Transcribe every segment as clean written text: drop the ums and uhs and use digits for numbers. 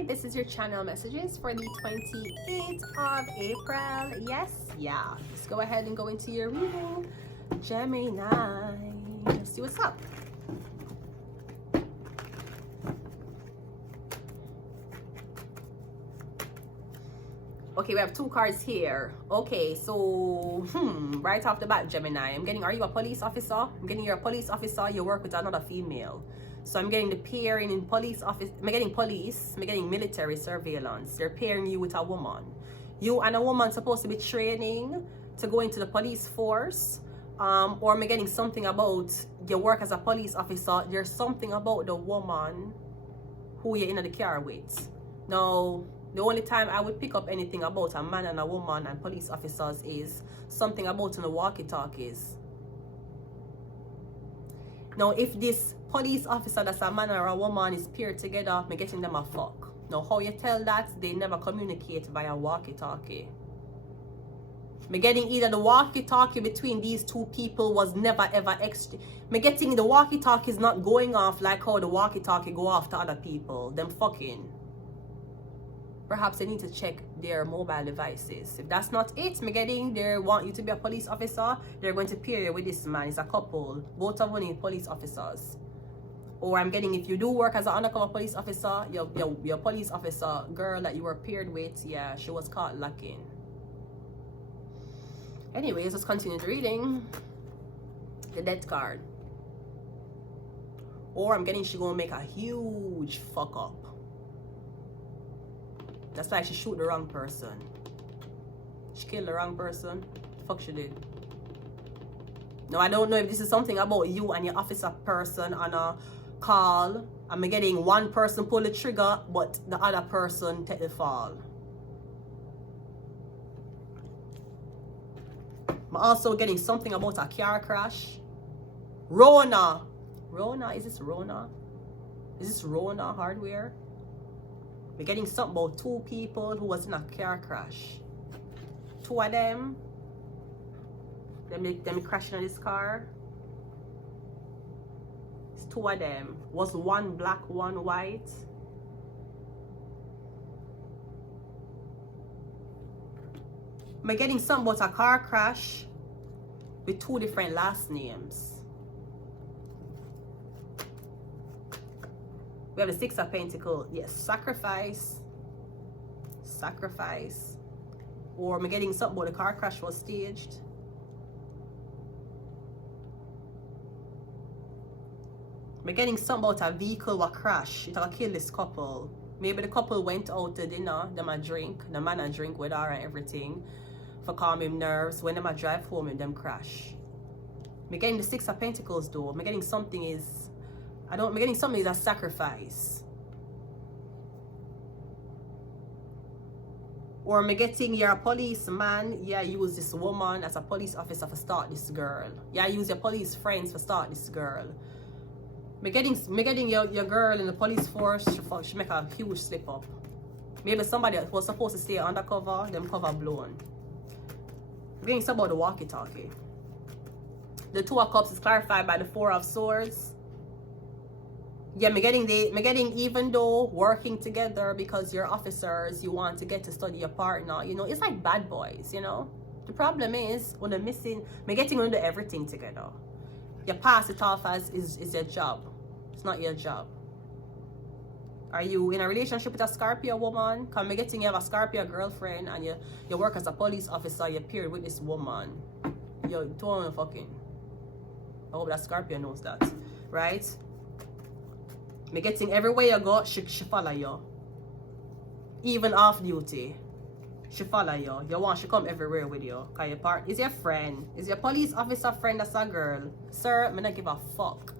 Hi, this is your channel messages for the 28th of April. Yes, yeah. Let's go ahead and go into your reading. Gemini. Let's see what's up. Okay, we have two cards here. Okay, so right off the bat, Gemini, I'm getting, are you a police officer? I'm getting, you're a police officer, you work with another female. So I'm getting the pairing in police office, I'm getting police, I'm getting military surveillance. They're pairing you with a woman. You and a woman supposed to be training to go into the police force. Or I'm getting something about your work as a police officer. There's something about the woman who you're in the car with. Now, the only time I would pick up anything about a man and a woman and police officers is something about in the walkie-talkies. Now, if this police officer that's a man or a woman is paired together, I'm getting them a fuck. Now, how you tell that? They never communicate via walkie-talkie. I'm getting either the walkie-talkie between these two people was never ever extra. I'm getting the walkie-talkie is not going off like how the walkie-talkie go off to other people. Them fucking. Perhaps they need to check their mobile devices. If that's not it, I'm getting they want you to be a police officer. They're going to pair you with this man. It's a couple. Both of them need police officers. Or I'm getting, if you do work as an undercover police officer, your police officer girl that you were paired with, yeah, she was caught lacking. Anyways, let's continue the reading. The Death card. Or I'm getting she gonna make a huge fuck up. That's like she shoot the wrong person. She killed the wrong person. The fuck she did. Now I don't know if this is something about you and your officer person on a call. I'm getting one person pull the trigger, but the other person take the fall. I'm also getting something about a car crash. Rona. Rona, is this Rona? Is this Rona hardware? We're getting something about two people who was in a car crash. Two of them crashing in this car. It's two of them. Was one black, one white. We're getting something about a car crash with two different last names. We have the Six of Pentacles. Yes, sacrifice. Sacrifice. Or I'm getting something about the car crash was staged. I'm getting something about a vehicle was crash. It will kill this couple. Maybe the couple went out to dinner, them a drink, the man a drink with her and everything for calm him nerves. When them a drive home and them crash. I'm getting the Six of Pentacles though. I'm getting something is I'm getting something is a sacrifice. Or I'm getting you're a policeman. Yeah, use this woman as a police officer for start this girl. Yeah, use your police friends for start this girl. I'm getting your girl in the police force. She make a huge slip up. Maybe somebody was supposed to stay undercover, them cover blown. I'm getting something about the walkie-talkie. The Two of Cups is clarified by the Four of Swords. Yeah, I'm getting even though working together because you're officers, you want to get to study your partner, you know, it's like bad boys, you know. The problem is when they're missing, I'm getting to do everything together. You pass it off as is your job. It's not your job. Are you in a relationship with a Scorpio woman? Because I'm getting you have a Scorpio girlfriend and you work as a police officer, you're paired with this woman. You're totally fucking. I hope that Scorpio knows that, right? Me getting everywhere you go, she follow you. Even off duty, she follow you. You want she come everywhere with you. Cause your part is your friend. Is your police officer friend that's a girl? Sir, me not give a fuck.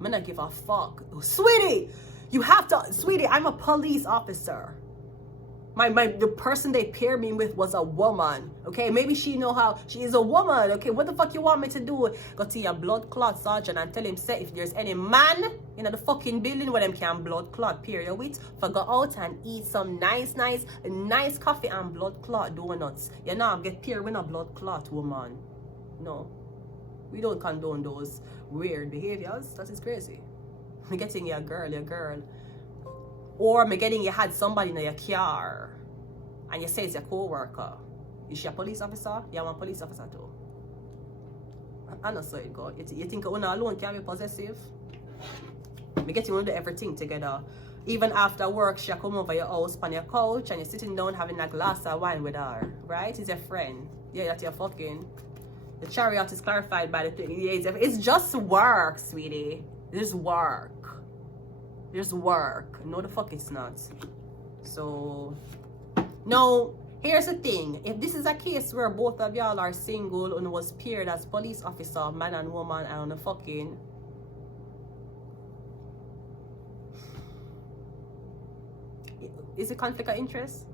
Me not give a fuck. Sweetie, you have to, sweetie, I'm a police officer. The person they paired me with was a woman. Okay, maybe she know how she is a woman. Okay, what the fuck you want me to do? Go to your blood clot sergeant and tell him, say, if there's any man in the fucking building where them can blood clot period with, for go out and eat some nice coffee and blood clot donuts. You know, get paired with a blood clot woman. No, we don't condone those weird behaviors. That is crazy. Getting your girl. Or me getting you had somebody in your car and you say it's your co-worker. Is she a police officer? You want a police officer too. I know so it go. You think you alone can be possessive? Me getting you to do everything together. Even after work, she come over your house on your couch and you're sitting down having a glass of wine with her. Right? It's your friend. Yeah, that's your fucking. The chariot is clarified by the thing. It's just work, sweetie. There's work. There's work. No, the fuck it's not. So, no. Here's the thing. If this is a case where both of y'all are single and was paired as police officer, man and woman, and on the fucking. Is it conflict of interest?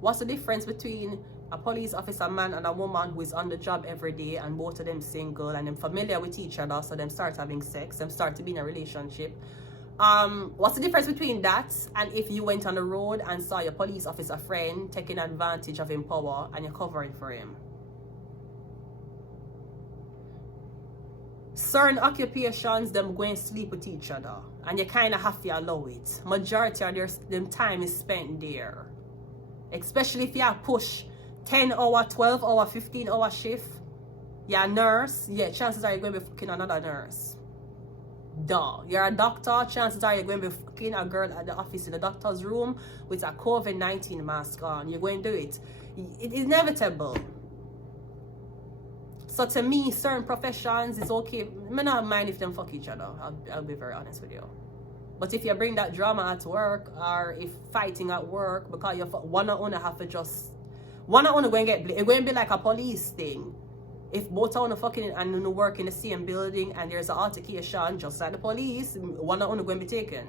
What's the difference between a police officer man and a woman who is on the job every day and both of them single and them familiar with each other, so them start having sex, them start to be in a relationship? What's the difference between that and if you went on the road and saw your police officer friend taking advantage of his power and you're covering for him? Certain occupations, them going to sleep with each other and you kind of have to allow it. Majority of them time is spent there. Especially if you push 10-hour, 12-hour, 15-hour shift. You're a nurse, yeah, chances are you're going to be fucking another nurse. Duh. You're a doctor, chances are you're going to be fucking a girl at the office in the doctor's room with a COVID-19 mask on. You're going to do it. It's inevitable. So to me, certain professions, it's okay. I don't mind if them fuck each other. I'll be very honest with you. But if you bring that drama at work, or if fighting at work, because you one or other have to just... One or other going to get... It's going to be like a police thing. If both of you fucking and you work in the same building and there's an altercation, just like the police, one or other going to be taken.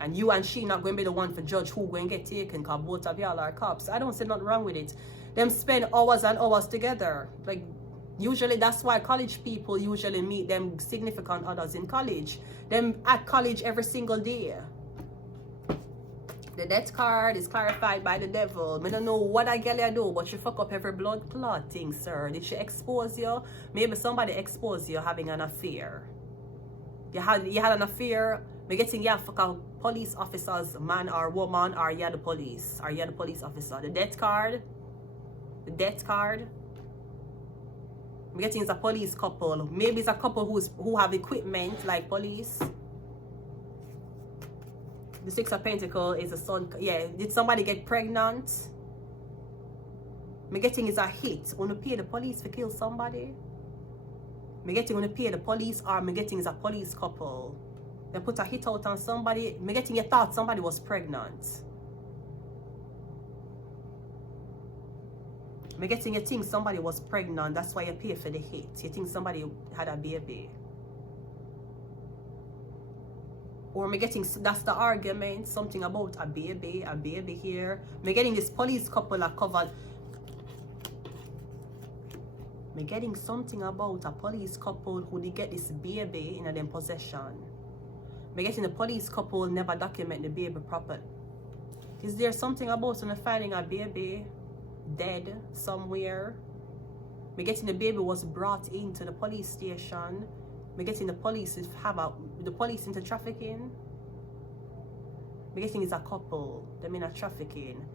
And you and she not going to be the one for judge who going to get taken, because both of y'all are cops. I don't see nothing wrong with it. Them spend hours and hours together. Like, usually that's why college people usually meet them significant others in college. Them at college every single day. The death card is clarified by the devil. I don't know what I girl do, but she fuck up every blood clot thing, sir. Did she expose you? Maybe somebody exposed you having an affair. You had an affair. We're getting you fuck a police officer's man or woman, or you the police, or you the police officer. The death card. The death card. I'm getting it's a police couple. Maybe it's a couple who have equipment like police. The Six of Pentacles is a son. Yeah, did somebody get pregnant? I'm getting is a hit. Wanna pay the police to kill somebody? I'm getting wanna pay the police, or I'm getting is a police couple. They put a hit out on somebody. I'm getting you thought somebody was pregnant. I'm getting you think somebody was pregnant, that's why you pay for the hit. You think somebody had a baby. Or I'm getting, that's the argument, something about a baby here. I'm getting this police couple are covered. I'm getting something about a police couple who did get this baby in their possession. I'm getting the police couple never document the baby properly. Is there something about when finding a baby dead somewhere? Me getting the baby was brought into the police station. Me getting the police the police into trafficking. Me getting is a couple them in a trafficking.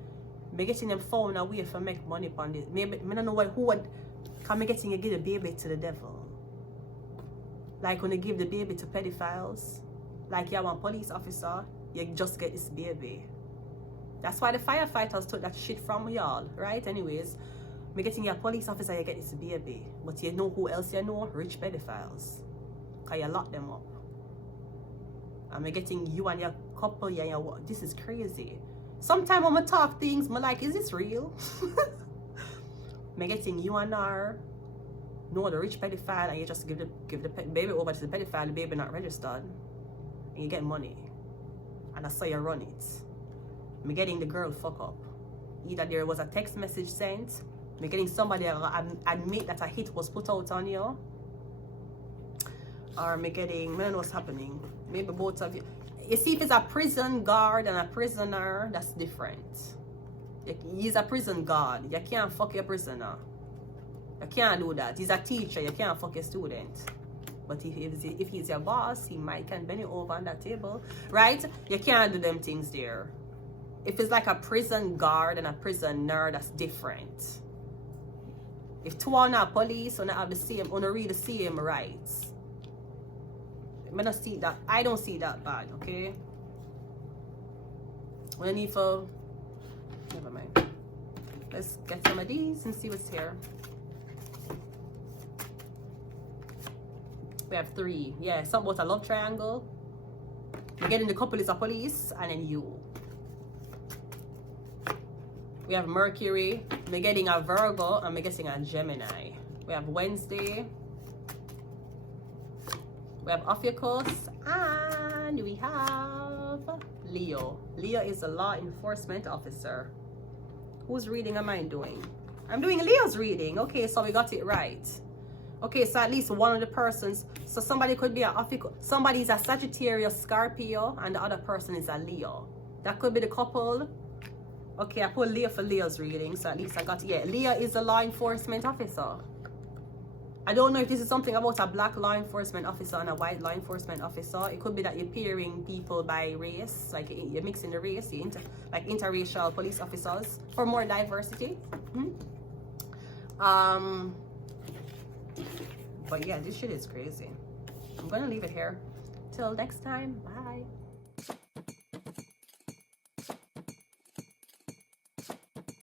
Me getting them found a way for make money upon this. Maybe me don't know who would come. Me getting you give the baby to the devil. Like when they give the baby to pedophiles. Like you want police officer, you just get this baby. That's why the firefighters took that shit from y'all, right? Anyways, me getting your police officer, you get this baby. But you know who else you know? Rich pedophiles. Because you lock them up. And me getting you and your couple, this is crazy. Sometimes when I talk things, I'm like, is this real? Me getting you and her, know the rich pedophile, and you just give the baby over to the pedophile, the baby not registered. And you get money. And I saw you run it. Me getting the girl fuck up. Either there was a text message sent, me getting somebody admit that a hit was put out on you, or me getting, I don't know what's happening. Maybe both of you. You see, if it's a prison guard and a prisoner, that's different. He's a prison guard. You can't fuck your prisoner. You can't do that. He's a teacher. You can't fuck your student. But if he's your boss, he can bend you over on that table, right? You can't do them things there. If it's like a prison guard and a prisoner, that's different. If two are not police, or not have the same, or not read the same rights, I don't see that. I don't see that bad. Okay. We need for. Never mind. Let's get some of these and see what's here. We have 3. Yeah, something about a love triangle. We're getting the couple is a police, and then you. We have Mercury. We're getting a Virgo, and we're getting a Gemini. We have Wednesday. We have Ophiuchus, and we have Leo. Leo is a law enforcement officer. Whose reading am I doing? I'm doing Leo's reading. Okay, so we got it right. Okay, so at least one of the persons, so somebody could be somebody is a Sagittarius, Scorpio, and the other person is a Leo. That could be the couple. Okay, I put Leo for Leo's reading, so at least I got it. Yeah, Leo is a law enforcement officer. I don't know if this is something about a black law enforcement officer and a white law enforcement officer. It could be that you're pairing people by race, like you're mixing the race, like interracial police officers for more diversity. But yeah, this shit is crazy. I'm gonna leave it here. Till next time, bye.